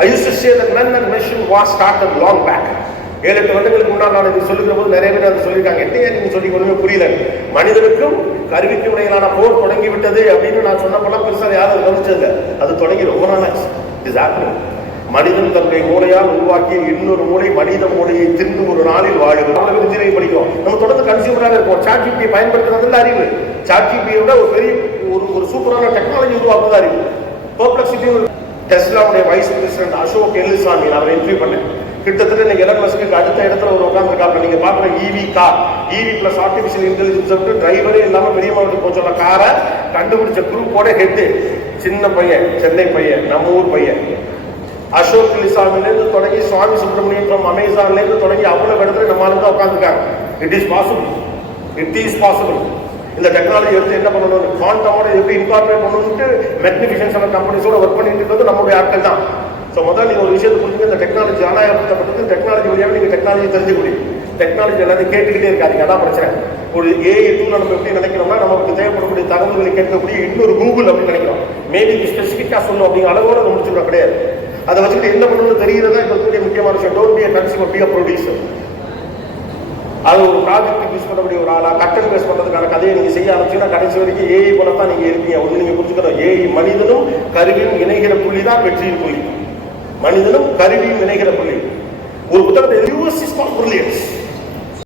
I used to say that men and machine was started long back. 7-8 வருடங்களுக்கு முன்னால் நான் இது சொல்லுகிற போது நிறைய பேர் அதை சொல்லியிருக்காங்க. என்ன நீங்க சொல்லி ஒண்ணுமே புரியல. மனிதனுக்கும் கருவிக்கும் இடையிலான போர் தொடங்கி விட்டது அப்படின்னு நான் சொன்னப்பெல்லாம் பெருசாக யாரும் கவனிச்சதில்லை. அது தொடங்கி ரொம்ப நாள் ஆச்சு. Is happening. மனிதன் தன்னுடைய மூளையால் உருவாக்கிய இன்னொரு மூளை மனித மூளையை தின்னு ஒரு நாளில் வாழுது. அவ்வளவு இன்ஜினியரிங் படிக்கிறோம். நம்ம தொடர்ந்து கன்சியூமராக இருப்போம். சாட் ஜிபிடியை பயன்படுத்துறதுல அறிவு. சாட் ஜிபிடியோட ஒரு பெரிய ஒரு சூப்பரான டெக்னாலஜி உருவாக்குறது அறிவு. பெர்ப்ளெக்சிட்டி. டெஸ்லாவுடைய வைஸ் பிரசிடென்ட் அசோக் எல்லுசாமி அவரை இன்டர்வியூ பண்ணேன். கிட்டத்தட்ட நீங்க எலன் மஸ்க்கு அடுத்த இடத்துல ஒரு உட்காந்துருக்காங்க. நீங்க பாக்குற இவி கார், இவி பிளஸ் ஆர்டிபிஷியல் இன்டெலிஜென்ஸ் டிரைவரே இல்லாம பெரிய மாவட்டத்துக்கு போக சொல்ல காரை கண்டுபிடிச்ச குரூப்போட ஹெட்டு சின்ன பையன், சென்னை பையன், நம்ம ஊர் பையன். அசோக் எல்லுசாமிலேருந்து தொடங்கி சுவாமி சுப்பிரமணியம் ஃப்ரம் அமேசான்லேருந்து தொடங்கி அவ்வளவு இடத்துல நம்ம ஆளுங்க உட்காந்துருக்காங்க. It is possible. It is possible. இந்த டெக்னாலஜி எடுத்து என்ன பண்ணணும், குவாண்டமோட எப்படி இன்கார்பரேட் பண்ணணும்னு மேக்னிஃபிகேஷன் கம்பெனிஸோட ஒர்க் பண்ணிட்டு இருக்கிறது நம்மளுடைய ஆட்கள் தான். ஸோ முதல்ல நீங்கள் ஒரு விஷயத்தை புரிஞ்சுங்க. இந்த டெக்னாலஜி ஆனாயப்படுத்தப்பட்டது. டெக்னாலஜி வழியாக நீங்கள் டெக்னாலஜி தெரிஞ்சுக்க முடியும். டெக்னாலஜி எல்லாத்தையும் கேட்டுக்கிட்டே இருக்காது. அதான் பிரச்சனை. ஒரு ஏஐ டூல் நம்ம எப்படி நினைக்கிறோம்னா நமக்கு தேவைப்படக்கூடிய தகவல்களை கேட்கக்கூடிய இன்னொரு கூகுள் அப்படின்னு நினைக்கிறோம். மேபி ஸ்பெசிஃபிக்காக சொல்லணும் அப்படிங்கிற அளவோட அதை முடிச்சுக்க கிடையாது. அதை வச்சுக்கிட்டு என்ன பண்ணணும்னு தெரிகிறதா இப்போ இருக்கக்கூடிய முக்கியமான விஷயம். Don't be a consumer, be a producer. அது ஒரு ப்ராஜெக்ட் யூஸ் பண்ணக்கூடிய ஒரு ஆளா கட்டன் பேஸ் பண்ணுறதுக்கான கதையை நீங்கள் செய்ய ஆரம்பிச்சீங்கன்னா கடைசி வரைக்கும் ஏஐ போல தான் நீங்கள் இருப்பீங்க. ஒன்று நீங்கள் புரிஞ்சுக்கணும், ஏஐ மனிதனும் கருவியும் இணைகிற புள்ளி தான் வெற்றியின் புள்ளி. மனிதனும் கருவியும் இணைகிற புள்ளி. ஒரு புத்தகத்தை